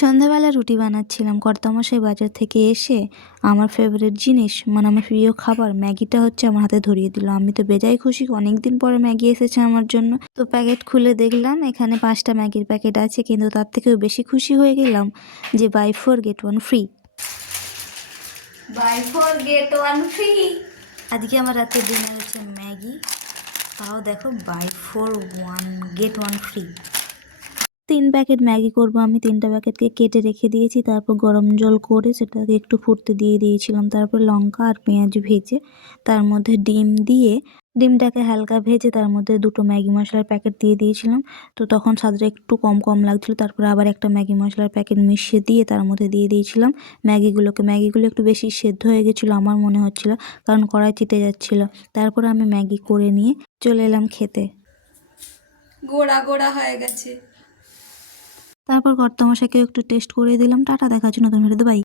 সন্ধ্যাবেলা রুটি বানাচ্ছিলাম। কর্তামশাই বাজার থেকে এসে আমার ফেভারিট জিনিস মানে আমার প্রিয় খাবার ম্যাগিটা হচ্ছে আমার হাতে ধরিয়ে দিল। আমি তো বেজায় খুশি, অনেকদিন পরে ম্যাগি এসেছে আমার জন্য। তো প্যাকেট খুলে দেখলাম এখানে 5টা ম্যাগির প্যাকেট আছে, কিন্তু তার থেকেও বেশি খুশি হয়ে গেলাম যে buy 4 get 1 free. Buy 4 get 1 free. আজকে আমার রাতে ডিনার হচ্ছে ম্যাগি, তাও দেখো buy 4 get 1 free. 3 packet Maggi করব আমি। 3টা প্যাকেটকে কেটে রেখে দিয়েছি, তারপর গরম জল করে সেটাকে একটু ফুটতে দিয়ে দিয়েছিলাম। তারপর লঙ্কা আর পেঁয়াজ ভেজে তার মধ্যে ডিম দিয়ে ডিমটাকে হালকা ভেজে তার মধ্যে 2টো ম্যাগি মশলার প্যাকেট দিয়ে দিয়েছিলাম। তো তখন স্বাদটা একটু কম কম লাগছিলো, তারপরে আবার একটা ম্যাগি মশলার প্যাকেট মিশিয়ে দিয়ে তার মধ্যে দিয়ে দিয়েছিলাম ম্যাগিগুলো একটু বেশি সেদ্ধ হয়ে গেছিলো আমার মনে হচ্ছিলো, কারণ কড়াই চিটে যাচ্ছিলো। তারপর আমি ম্যাগি করে নিয়ে চলে এলাম খেতে। গোড়া গোড়া হয়ে গেছে। তারপর কর্তামশাইকে একটু টেস্ট করে দিলাম। টাটা, দেখার জন্য তুমি বাই।